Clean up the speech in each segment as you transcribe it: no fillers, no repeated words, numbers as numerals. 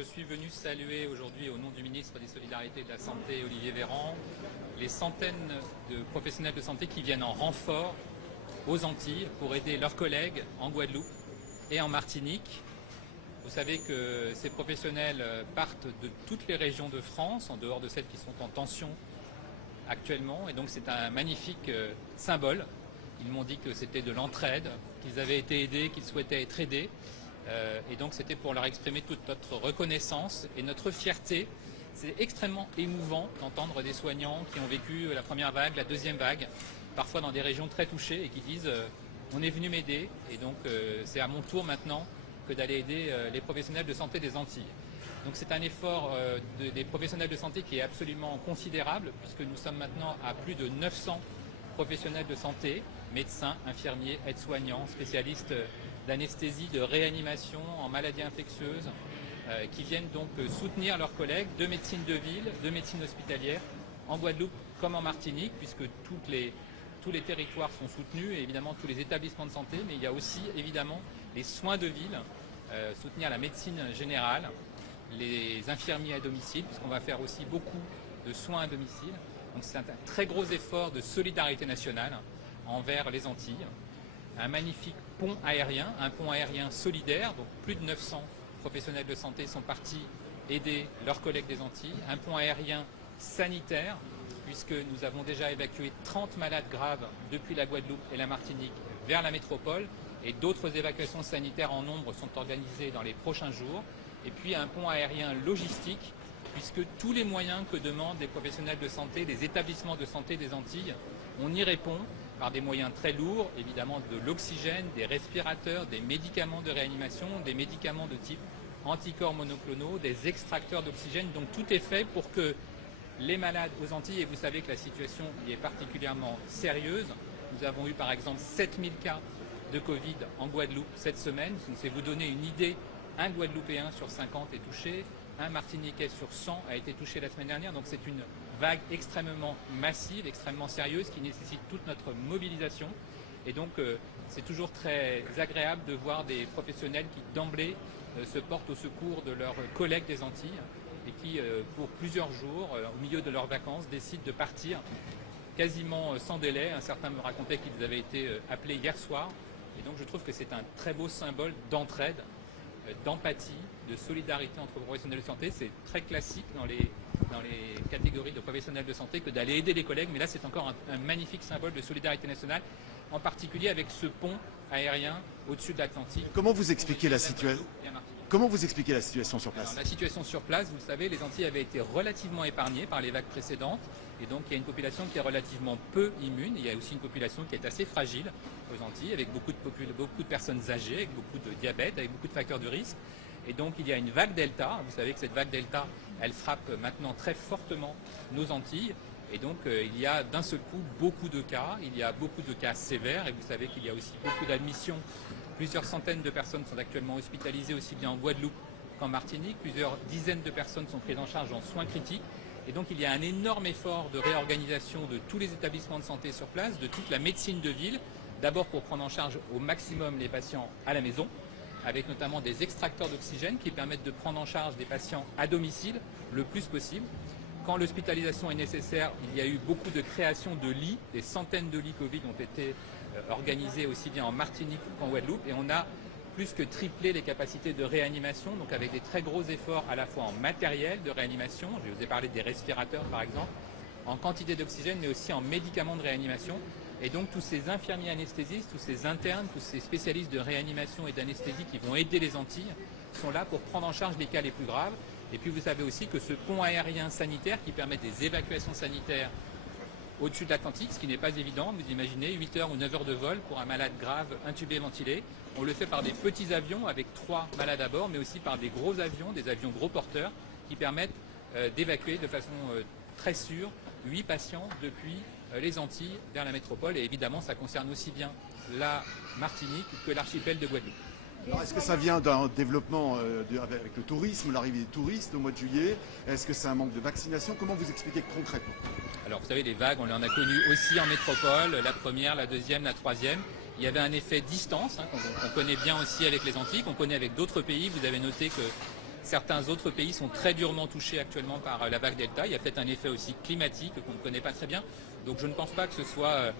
je suis venu saluer aujourd'hui au nom du ministre des Solidarités et de la Santé, Olivier Véran, les centaines de professionnels de santé qui viennent en renfort aux Antilles pour aider leurs collègues en Guadeloupe et en Martinique. Vous savez que ces professionnels partent de toutes les régions de France, en dehors de celles qui sont en tension actuellement, et donc c'est un magnifique symbole. Ils m'ont dit que c'était de l'entraide, qu'ils avaient été aidés, qu'ils souhaitaient être aidés. Et donc c'était pour leur exprimer toute notre reconnaissance et notre fierté. C'est extrêmement émouvant d'entendre des soignants qui ont vécu la première vague, la deuxième vague, parfois dans des régions très touchées et qui disent on est venu m'aider et donc c'est à mon tour maintenant que d'aller aider les professionnels de santé des Antilles. Donc c'est un effort des professionnels de santé qui est absolument considérable puisque nous sommes maintenant à plus de 900 professionnels de santé, médecins, infirmiers, aides-soignants, spécialistes d'anesthésie, de réanimation en maladies infectieuses, qui viennent donc soutenir leurs collègues de médecine de ville, de médecine hospitalière, en Guadeloupe comme en Martinique, puisque tous les territoires sont soutenus, et évidemment tous les établissements de santé, mais il y a aussi évidemment les soins de ville, soutenir la médecine générale, les infirmiers à domicile, puisqu'on va faire aussi beaucoup de soins à domicile. Donc c'est un très gros effort de solidarité nationale envers les Antilles. Un magnifique pont aérien, un pont aérien solidaire, donc plus de 900 professionnels de santé sont partis aider leurs collègues des Antilles. Un pont aérien sanitaire, puisque nous avons déjà évacué 30 malades graves depuis la Guadeloupe et la Martinique vers la métropole, et d'autres évacuations sanitaires en nombre sont organisées dans les prochains jours. Et puis un pont aérien logistique, puisque tous les moyens que demandent les professionnels de santé, les établissements de santé des Antilles, on y répond par des moyens très lourds, évidemment de l'oxygène, des respirateurs, des médicaments de réanimation, des médicaments de type anticorps monoclonaux, des extracteurs d'oxygène. Donc tout est fait pour que les malades aux Antilles, et vous savez que la situation y est particulièrement sérieuse, nous avons eu par exemple 7000 cas de Covid en Guadeloupe cette semaine, donc c'est vous donner une idée, un Guadeloupéen sur 50 est touché, un Martiniquais sur 100 a été touché la semaine dernière, donc c'est une vague extrêmement massive, extrêmement sérieuse, qui nécessite toute notre mobilisation. Et donc c'est toujours très agréable de voir des professionnels qui d'emblée se portent au secours de leurs collègues des Antilles et qui, pour plusieurs jours, au milieu de leurs vacances, décident de partir quasiment sans délai. Un certain me racontait qu'ils avaient été appelés hier soir. Et donc je trouve que c'est un très beau symbole d'entraide, d'empathie, de solidarité entre professionnels de santé. C'est très classique dans les catégories de professionnels de santé que d'aller aider les collègues, mais là c'est encore un magnifique symbole de solidarité nationale, en particulier avec ce pont aérien au-dessus de l'Atlantique. Comment vous expliquez la situation ? Comment vous expliquez la situation sur place? Alors, la situation sur place, vous le savez, les Antilles avaient été relativement épargnées par les vagues précédentes, et donc il y a une population qui est relativement peu immune. Il y a aussi une population qui est assez fragile aux Antilles, avec beaucoup de personnes âgées, avec beaucoup de diabète, avec beaucoup de facteurs de risque. Et donc il y a une vague Delta. Vous savez que cette vague Delta, elle frappe maintenant très fortement nos Antilles. Et donc il y a d'un seul coup beaucoup de cas, il y a beaucoup de cas sévères, et vous savez qu'il y a aussi beaucoup d'admissions. Plusieurs centaines de personnes sont actuellement hospitalisées aussi bien en Guadeloupe qu'en Martinique. Plusieurs dizaines de personnes sont prises en charge en soins critiques. Et donc il y a un énorme effort de réorganisation de tous les établissements de santé sur place, de toute la médecine de ville, d'abord pour prendre en charge au maximum les patients à la maison, avec notamment des extracteurs d'oxygène qui permettent de prendre en charge des patients à domicile le plus possible. Quand l'hospitalisation est nécessaire, il y a eu beaucoup de création de lits, des centaines de lits Covid ont été organisés aussi bien en Martinique qu'en Guadeloupe, et on a plus que triplé les capacités de réanimation, donc avec des très gros efforts à la fois en matériel de réanimation, je vous ai parlé des respirateurs par exemple, en quantité d'oxygène, mais aussi en médicaments de réanimation. Et donc tous ces infirmiers anesthésistes, tous ces internes, tous ces spécialistes de réanimation et d'anesthésie qui vont aider les Antilles sont là pour prendre en charge les cas les plus graves. Et puis vous savez aussi que ce pont aérien sanitaire qui permet des évacuations sanitaires au-dessus de l'Atlantique, ce qui n'est pas évident, vous imaginez 8 heures ou 9 heures de vol pour un malade grave intubé, ventilé. On le fait par des petits avions avec 3 malades à bord, mais aussi par des gros avions, des avions gros porteurs, qui permettent d'évacuer de façon très sûre 8 patients depuis les Antilles vers la métropole. Et évidemment, ça concerne aussi bien la Martinique que l'archipel de Guadeloupe. Alors, est-ce que ça vient d'un développement avec le tourisme, l'arrivée des touristes au mois de juillet? Est-ce que c'est un manque de vaccination? Comment vous expliquez concrètement? Alors vous savez, les vagues, on en a connu aussi en métropole, la première, la deuxième, la troisième. Il y avait un effet distance, qu'on connaît bien aussi avec les Antilles, qu'on connaît avec d'autres pays. Vous avez noté que Certains autres pays sont très durement touchés actuellement par la vague Delta. Il y a peut-être un effet aussi climatique qu'on ne connaît pas très bien. Donc je ne pense pas que ce soit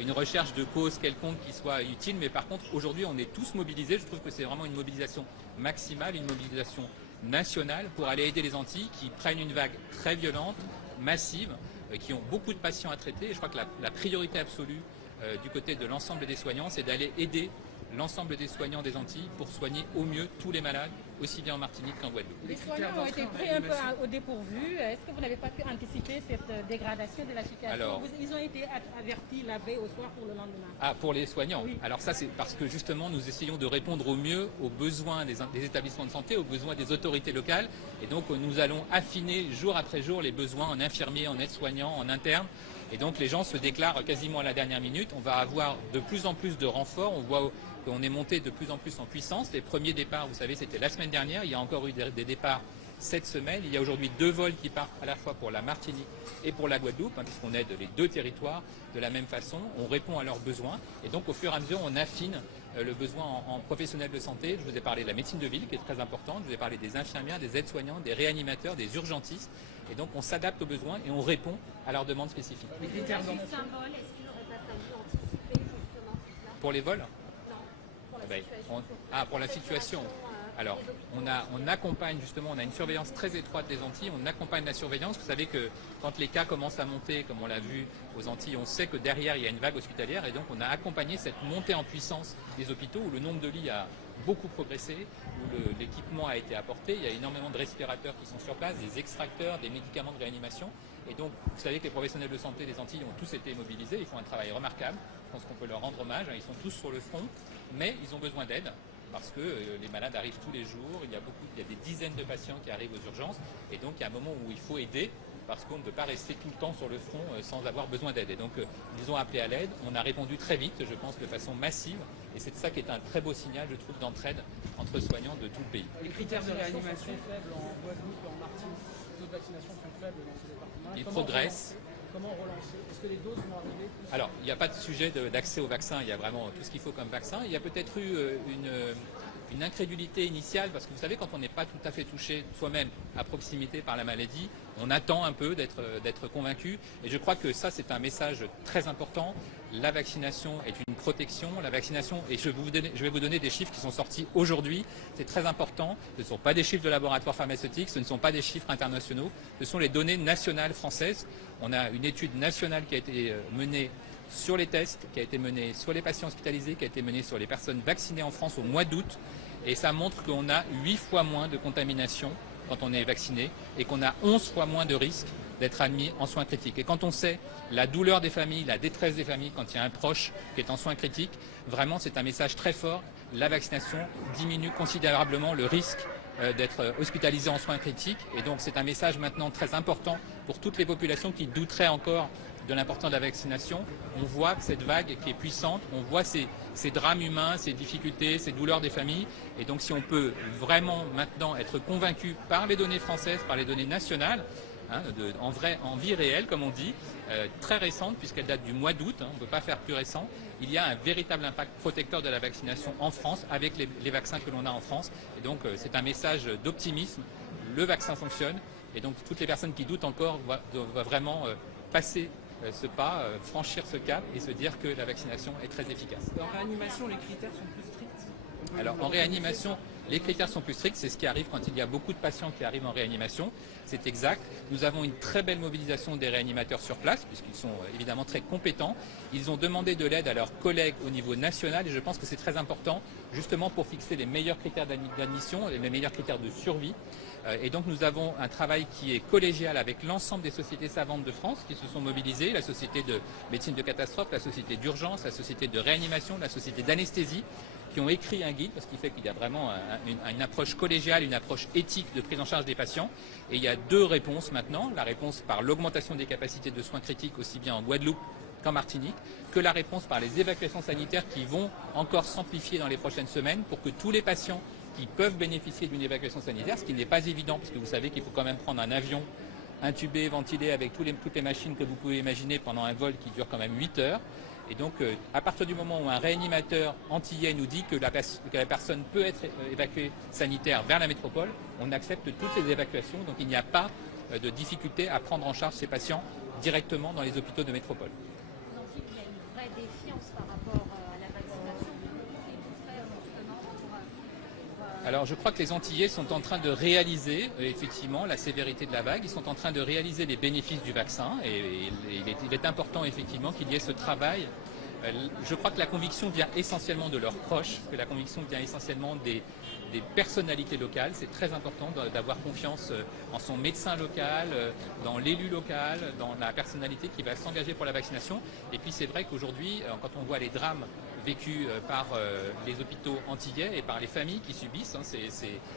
une recherche de cause quelconque qui soit utile. Mais par contre, aujourd'hui, on est tous mobilisés. Je trouve que c'est vraiment une mobilisation maximale, une mobilisation nationale pour aller aider les Antilles qui prennent une vague très violente, massive, qui ont beaucoup de patients à traiter. Et je crois que la priorité absolue du côté de l'ensemble des soignants, c'est d'aller aider l'ensemble des soignants des Antilles pour soigner au mieux tous les malades, aussi bien en Martinique qu'en Guadeloupe. Les soignants ont été pris un peu au dépourvu. Est-ce que vous n'avez pas pu anticiper cette dégradation de la situation? Alors, ils ont été avertis la veille au soir pour le lendemain. Ah, pour les soignants. Oui. Alors ça, c'est parce que justement, nous essayons de répondre au mieux aux besoins des établissements de santé, aux besoins des autorités locales. Et donc, nous allons affiner jour après jour les besoins en infirmiers, en aides-soignants, en internes. Et donc, les gens se déclarent quasiment à la dernière minute. On va avoir de plus en plus de renforts. On voit qu'on est monté de plus en plus en puissance. Les premiers départs, vous savez, c'était la semaine dernière. Il y a encore eu des départs cette semaine. Il y a aujourd'hui 2 vols qui partent à la fois pour la Martinique et pour la Guadeloupe, puisqu'on aide les 2 territoires de la même façon. On répond à leurs besoins. Et donc, au fur et à mesure, on affine le besoin en professionnels de santé. Je vous ai parlé de la médecine de ville, qui est très importante. Je vous ai parlé des infirmières, des aides-soignants, des réanimateurs, des urgentistes. Et donc, on s'adapte aux besoins et on répond à leurs demandes spécifiques. Les critères symbole, est-ce qu'il n'aurait pas fallu anticiper justement tout cela? Pour les vols? Pour la situation. Pour la situation. Alors, on accompagne justement, on a une surveillance très étroite des Antilles, on accompagne la surveillance. Vous savez que quand les cas commencent à monter, comme on l'a vu aux Antilles, on sait que derrière il y a une vague hospitalière et donc on a accompagné cette montée en puissance des hôpitaux où le nombre de lits a beaucoup progressé, où l'équipement a été apporté. Il y a énormément de respirateurs qui sont sur place, des extracteurs, des médicaments de réanimation. Et donc, vous savez que les professionnels de santé des Antilles ont tous été mobilisés, ils font un travail remarquable. Je pense qu'on peut leur rendre hommage, ils sont tous sur le front, mais ils ont besoin d'aide. Parce que les malades arrivent tous les jours, il y a des dizaines de patients qui arrivent aux urgences, et donc il y a un moment où il faut aider, parce qu'on ne peut pas rester tout le temps sur le front sans avoir besoin d'aide. Et donc ils ont appelé à l'aide, on a répondu très vite, je pense de façon massive, et c'est ça qui est un très beau signal, je trouve, d'entraide entre soignants de tout le pays. Les critères de réanimation sont faibles en Guadeloupe et en Martinique, les autres vaccinations sont faibles dans ces départements. Ils progressent. Comment relancer? Est-ce que les doses vont arriver? Alors, il n'y a pas de sujet d'accès au vaccin, il y a vraiment tout ce qu'il faut comme vaccin. Il y a peut-être eu une incrédulité initiale, parce que vous savez, quand on n'est pas tout à fait touché soi-même à proximité par la maladie, on attend un peu d'être convaincu. Et je crois que ça, c'est un message très important. La vaccination est une protection. La vaccination, et je vais vous donner des chiffres qui sont sortis aujourd'hui. C'est très important. Ce ne sont pas des chiffres de laboratoires pharmaceutiques, ce ne sont pas des chiffres internationaux. Ce sont les données nationales françaises. On a une étude nationale qui a été menée sur les tests, qui a été menée sur les patients hospitalisés, qui a été menée sur les personnes vaccinées en France au mois d'août. Et ça montre qu'on a 8 fois moins de contamination quand on est vacciné et qu'on a 11 fois moins de risques d'être admis en soins critiques. Et quand on sait la douleur des familles, la détresse des familles quand il y a un proche qui est en soins critiques, vraiment c'est un message très fort. La vaccination diminue considérablement le risque d'être hospitalisé en soins critiques. Et donc c'est un message maintenant très important pour toutes les populations qui douteraient encore de l'importance de la vaccination. On voit cette vague qui est puissante, on voit ces drames humains, ces difficultés, ces douleurs des familles. Et donc si on peut vraiment maintenant être convaincu par les données françaises, par les données nationales, en vie réelle, comme on dit, très récente, puisqu'elle date du mois d'août, on ne peut pas faire plus récent, il y a un véritable impact protecteur de la vaccination en France, avec les vaccins que l'on a en France. Et donc c'est un message d'optimisme, le vaccin fonctionne, et donc toutes les personnes qui doutent encore doivent vraiment passer ce pas, franchir ce cap et se dire que la vaccination est très efficace. En réanimation, les critères sont plus stricts? Alors en réanimation, les critères sont plus stricts, c'est ce qui arrive quand il y a beaucoup de patients qui arrivent en réanimation, c'est exact. Nous avons une très belle mobilisation des réanimateurs sur place, puisqu'ils sont évidemment très compétents. Ils ont demandé de l'aide à leurs collègues au niveau national et je pense que c'est très important, justement pour fixer les meilleurs critères d'admission et les meilleurs critères de survie. Et donc nous avons un travail qui est collégial avec l'ensemble des sociétés savantes de France qui se sont mobilisées, la société de médecine de catastrophe, la société d'urgence, la société de réanimation, la société d'anesthésie, qui ont écrit un guide, parce qu'il fait qu'il y a vraiment une approche collégiale, une approche éthique de prise en charge des patients. Et il y a 2 réponses maintenant, la réponse par l'augmentation des capacités de soins critiques aussi bien en Guadeloupe qu'en Martinique, que la réponse par les évacuations sanitaires qui vont encore s'amplifier dans les prochaines semaines pour que tous les patients qui peuvent bénéficier d'une évacuation sanitaire, ce qui n'est pas évident, parce que vous savez qu'il faut quand même prendre un avion intubé, ventilé, avec toutes les machines que vous pouvez imaginer pendant un vol qui dure quand même 8 heures. Et donc, à partir du moment où un réanimateur antillais nous dit que la personne peut être évacuée sanitaire vers la métropole, on accepte toutes les évacuations. Donc, il n'y a pas de difficulté à prendre en charge ces patients directement dans les hôpitaux de métropole. Vous en dites qu'il y a une vraie défiance par rapport à la vaccination. Qu'est-ce faire justement pour Alors je crois que les Antillais sont en train de réaliser effectivement la sévérité de la vague, ils sont en train de réaliser les bénéfices du vaccin et il est important effectivement qu'il y ait ce travail. Je crois que la conviction vient essentiellement de leurs proches, que la conviction vient essentiellement des personnalités locales. C'est très important d'avoir confiance en son médecin local, dans l'élu local, dans la personnalité qui va s'engager pour la vaccination. Et puis c'est vrai qu'aujourd'hui, quand on voit les drames vécus par les hôpitaux antillais et par les familles qui subissent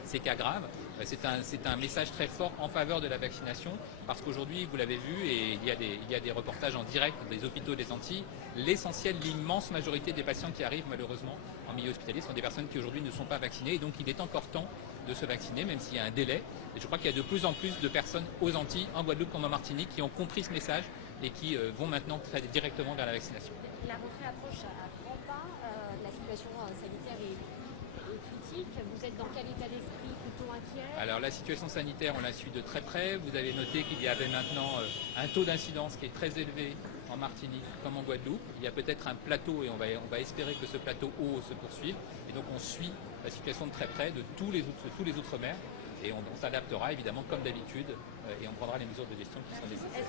ces cas graves, c'est un message très fort en faveur de la vaccination parce qu'aujourd'hui, vous l'avez vu, et il y a des reportages en direct des hôpitaux des Antilles, l'essentiel, l'immense majorité des patients qui arrivent malheureusement en milieu hospitalier sont des personnes qui aujourd'hui ne sont pas vaccinées et donc il est encore temps de se vacciner même s'il y a un délai. Et je crois qu'il y a de plus en plus de personnes aux Antilles, en Guadeloupe comme en Martinique qui ont compris ce message et qui vont maintenant très directement vers la vaccination. La rentrée approche à grands pas, la situation sanitaire est critique. Vous êtes dans quel état d'esprit? Plutôt inquiet? Alors la situation sanitaire, on la suit de très près. Vous avez noté qu'il y avait maintenant un taux d'incidence qui est très élevé en Martinique comme en Guadeloupe. Il y a peut-être un plateau et on va espérer que ce plateau haut se poursuive. Et donc on suit la situation de très près de tous les outre-mer et on s'adaptera évidemment comme d'habitude et on prendra les mesures de gestion qui sont nécessaires.